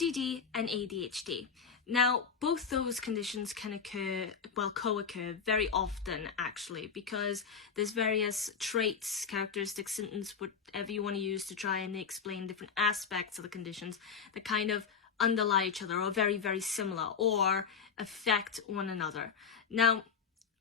ODD and ADHD. Now, both those conditions can co-occur very often, actually, because there's various traits, characteristics, symptoms, whatever you want to use to try and explain different aspects of the conditions that kind of underlie each other, or are very, very similar, or affect one another. Now,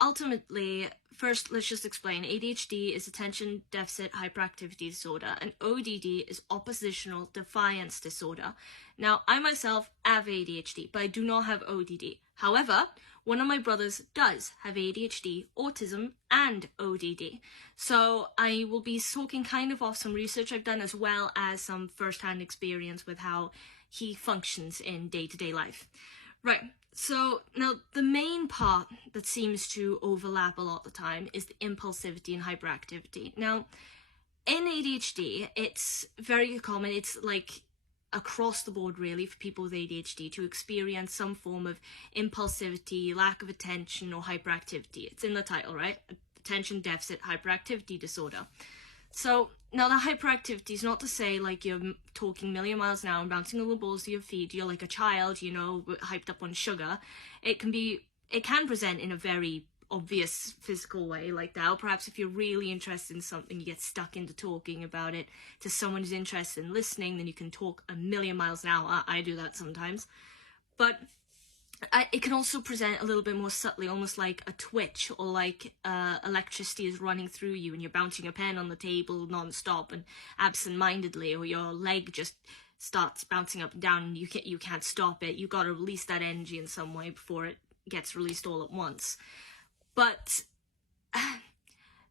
ultimately, first, let's just explain. ADHD is attention deficit hyperactivity disorder, and ODD is oppositional defiance disorder. Now, I myself have ADHD, but I do not have ODD. However, one of my brothers does have ADHD, autism, and ODD. So I will be talking kind of off some research I've done, as well as some first-hand experience with how he functions in day-to-day life. Right. So now the main part that seems to overlap a lot of the time is the impulsivity and hyperactivity. Now, in ADHD, it's very common, it's like across the board really for people with ADHD to experience some form of impulsivity, lack of attention, or hyperactivity. It's in the title, right? Attention deficit hyperactivity disorder. So now the hyperactivity is not to say like you're talking a million miles an hour and bouncing all the balls to your feet, you're like a child, you know, hyped up on sugar. It can present in a very obvious physical way like that, or perhaps if you're really interested in something, you get stuck into talking about it to someone who's interested in listening, then you can talk a million miles an hour. I do that sometimes. But it can also present a little bit more subtly, almost like a twitch, or like electricity is running through you and you're bouncing a pen on the table non-stop and absent-mindedly, or your leg just starts bouncing up and down and you can't stop it. You've got to release that energy in some way before it gets released all at once. But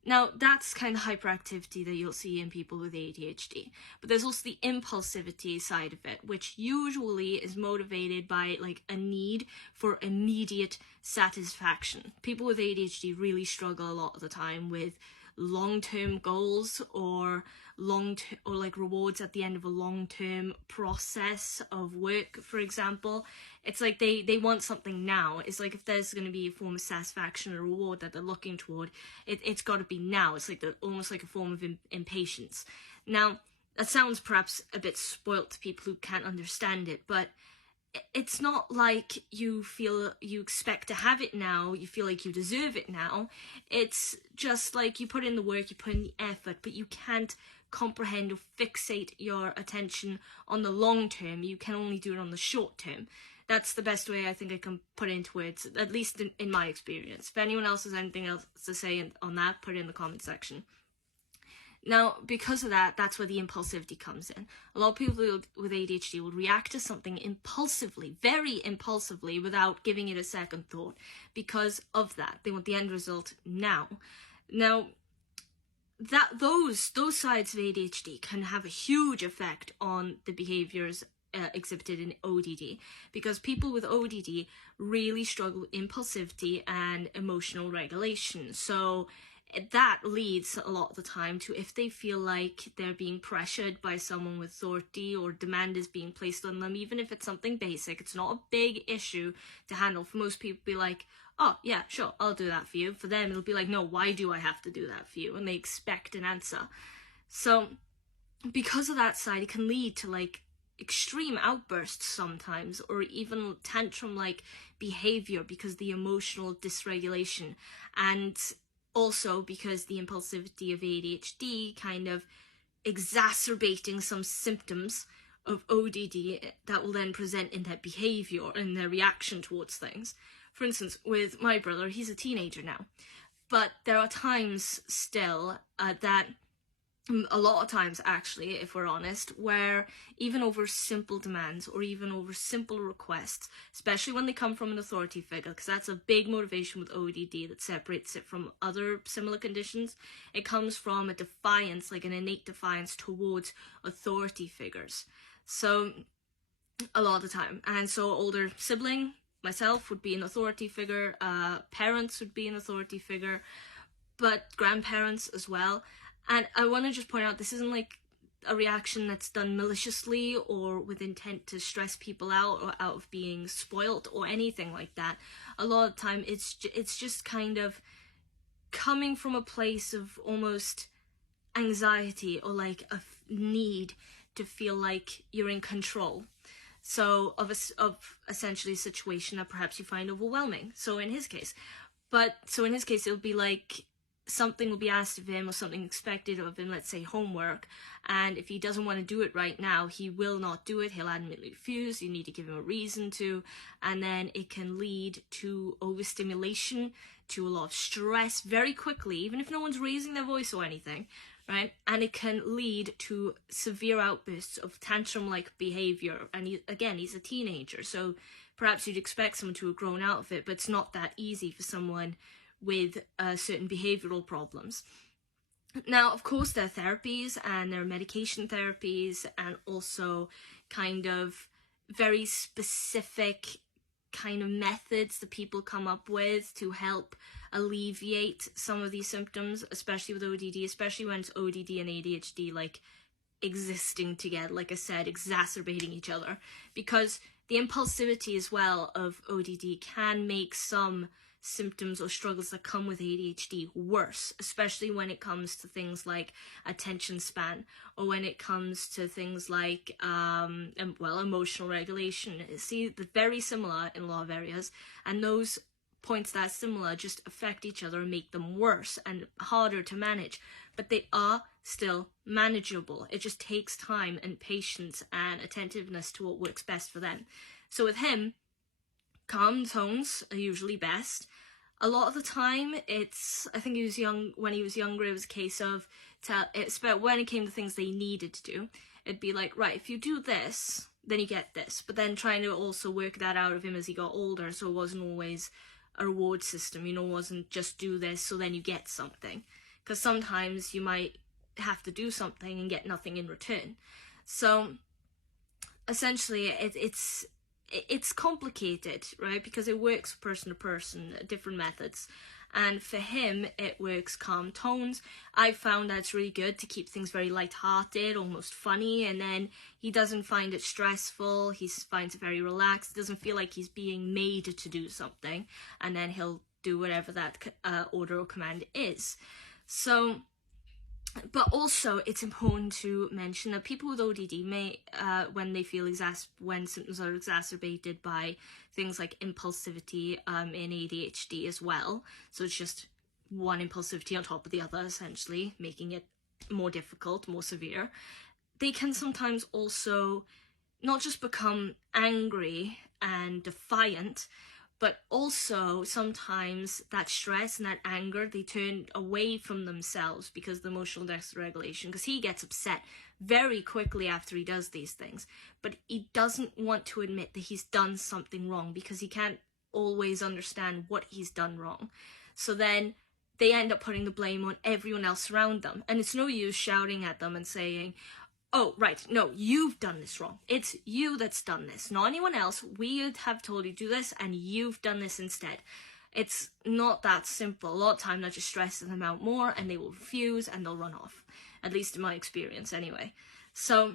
now that's kind of hyperactivity that you'll see in people with ADHD. But there's also the impulsivity side of it, which usually is motivated by like a need for immediate satisfaction. People with ADHD really struggle a lot of the time with long-term goals or like rewards at the end of a long-term process of work, for example. It's like they want something now. It's like if there's going to be a form of satisfaction or reward that they're looking toward, it's got to be now. It's like almost like a form of impatience. Now, that sounds perhaps a bit spoilt to people who can't understand it, but it's not like you feel you expect to have it now, you feel like you deserve it now. It's just like you put in the work, you put in the effort, but you can't comprehend or fixate your attention on the long term. You can only do it on the short term. That's the best way I think I can put into words, at least in my experience. If anyone else has anything else to say on that, put it in the comment section. Now, because of that, that's where the impulsivity comes in. A lot of people with ADHD will react to something impulsively, very impulsively, without giving it a second thought. Because of that, they want the end result now. Now, those sides of ADHD can have a huge effect on the behaviors exhibited in ODD, because people with ODD really struggle with impulsivity and emotional regulation. So that leads a lot of the time to, if they feel like they're being pressured by someone with authority or demand is being placed on them, even if it's something basic, it's not a big issue to handle. For most people, be like, oh yeah, sure, I'll do that for you. For them, it'll be like, no, why do I have to do that for you? And they expect an answer. So because of that side, it can lead to like extreme outbursts sometimes, or even tantrum-like behavior because the emotional dysregulation, and also because the impulsivity of ADHD kind of exacerbating some symptoms of ODD that will then present in their behavior and their reaction towards things. For instance, with my brother, he's a teenager now, but there are times still a lot of times actually, if we're honest, where even over simple demands or even over simple requests, especially when they come from an authority figure, because that's a big motivation with ODD that separates it from other similar conditions, it comes from a defiance, like an innate defiance towards authority figures. So a lot of the time. And so older sibling, myself, would be an authority figure, parents would be an authority figure, but grandparents as well. And I want to just point out, this isn't like a reaction that's done maliciously or with intent to stress people out or out of being spoilt or anything like that. A lot of the time, it's just kind of coming from a place of almost anxiety or like a need to feel like you're in control. So of essentially a situation that perhaps you find overwhelming. So in his case, it'll be like something will be asked of him or something expected of him, let's say homework, and if he doesn't want to do it right now, he will not do it. He'll adamantly refuse. You need to give him a reason to, and then it can lead to overstimulation, to a lot of stress very quickly, even if no one's raising their voice or anything, right? And it can lead to severe outbursts of tantrum-like behavior. And he's a teenager, so perhaps you'd expect someone to have grown out of it, but it's not that easy for someone with certain behavioral problems. Now, of course, there are therapies and there are medication therapies and also kind of very specific kind of methods that people come up with to help alleviate some of these symptoms, especially with ODD, especially when it's ODD and ADHD like existing together, like I said, exacerbating each other, because the impulsivity as well of ODD can make some symptoms or struggles that come with ADHD worse, especially when it comes to things like attention span, or when it comes to things like emotional regulation. See, they're very similar in a lot of areas, and those points that are similar just affect each other and make them worse and harder to manage, but they are still manageable. It just takes time and patience and attentiveness to what works best for them. So with him, calm tones are usually best. A lot of the time, I think when he was younger, it was a case of, when it came to things they needed to do, it'd be like, right, if you do this, then you get this. But then trying to also work that out of him as he got older, so it wasn't always a reward system, it wasn't just do this, so then you get something. Because sometimes you might have to do something and get nothing in return. So, essentially, it's complicated, right? Because it works person to person, different methods. And for him, it works calm tones. I found that it's really good to keep things very light-hearted, almost funny, and then he doesn't find it stressful. He finds it very relaxed. It doesn't feel like he's being made to do something, and then he'll do whatever that order or command is. So, but also it's important to mention that people with ODD may, when they feel when symptoms are exacerbated by things like impulsivity in ADHD as well, so it's just one impulsivity on top of the other, essentially, making it more difficult, more severe, they can sometimes also not just become angry and defiant, but also sometimes that stress and that anger, they turn away from themselves because of the emotional dysregulation, because he gets upset very quickly after he does these things, but he doesn't want to admit that he's done something wrong because he can't always understand what he's done wrong. So then they end up putting the blame on everyone else around them, and it's no use shouting at them and saying, oh, right, no, you've done this wrong. It's you that's done this, not anyone else. We have told you to do this, and you've done this instead. It's not that simple. A lot of time that just stresses them out more, and they will refuse, and they'll run off. At least in my experience, anyway. So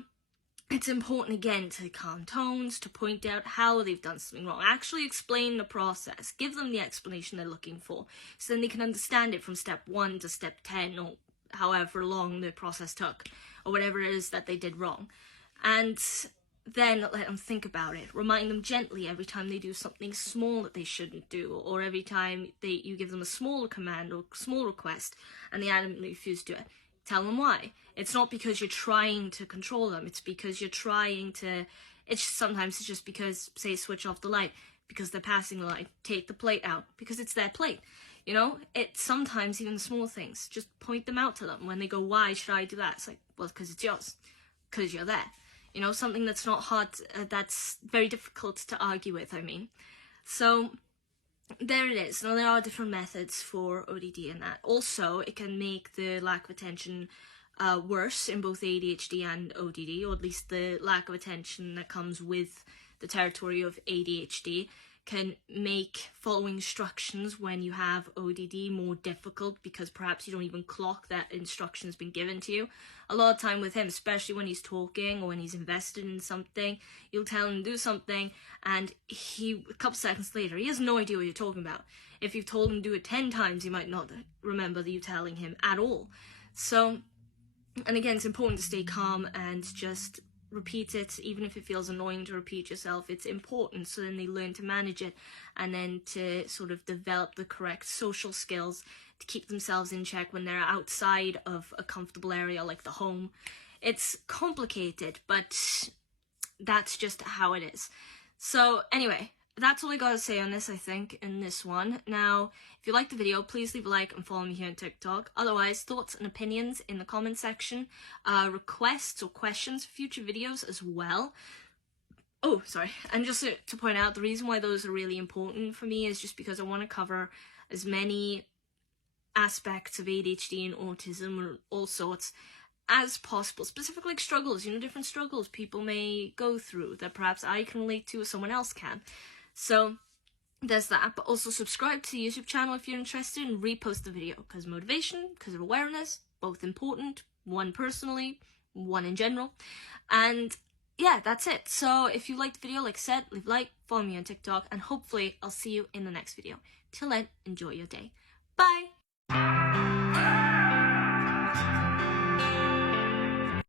it's important, again, to calm tones, to point out how they've done something wrong. Actually explain the process. Give them the explanation they're looking for, so then they can understand it from step 1 to step 10, or however long the process took, or whatever it is that they did wrong. And then let them think about it. Remind them gently every time they do something small that they shouldn't do, or every time you give them a small command or small request and they adamantly refuse to do it. Tell them why. It's not because you're trying to control them, it's because you're trying to, sometimes it's just because, say, switch off the light, because they're passing the light, take the plate out, because it's their plate. It's sometimes even small things. Just point them out to them. When they go, why should I do that? It's like, well, because it's yours. Because you're there. Something that's not hard, that's very difficult to argue with, I mean. So, there it is. Now, there are different methods for ODD and that. Also, it can make the lack of attention worse in both ADHD and ODD, or at least the lack of attention that comes with the territory of ADHD can make following instructions when you have ODD more difficult, because perhaps you don't even clock that instruction has been given to you. A lot of time with him, especially when he's talking or when he's invested in something, you'll tell him to do something, and a couple seconds later, he has no idea what you're talking about. If you've told him to do it 10 times, he might not remember you telling him at all. So, and again, it's important to stay calm and just repeat it, even if it feels annoying to repeat yourself. It's important, so then they learn to manage it, and then to sort of develop the correct social skills to keep themselves in check when they're outside of a comfortable area like the home. It's complicated, but that's just how it is. So anyway, that's all I gotta say on this, I think, in this one. Now, if you liked the video, please leave a like and follow me here on TikTok. Otherwise, thoughts and opinions in the comment section, requests or questions for future videos as well. Oh, sorry, and just to point out, the reason why those are really important for me is just because I want to cover as many aspects of ADHD and autism and all sorts as possible, specifically like struggles, different struggles people may go through that perhaps I can relate to or someone else can. So there's that, but also subscribe to the YouTube channel if you're interested, and repost the video, because motivation, because of awareness, both important, one personally, one in general. And yeah, that's it. So if you liked the video, like I said, leave a like, follow me on TikTok, and hopefully I'll see you in the next video. Till then, enjoy your day. Bye!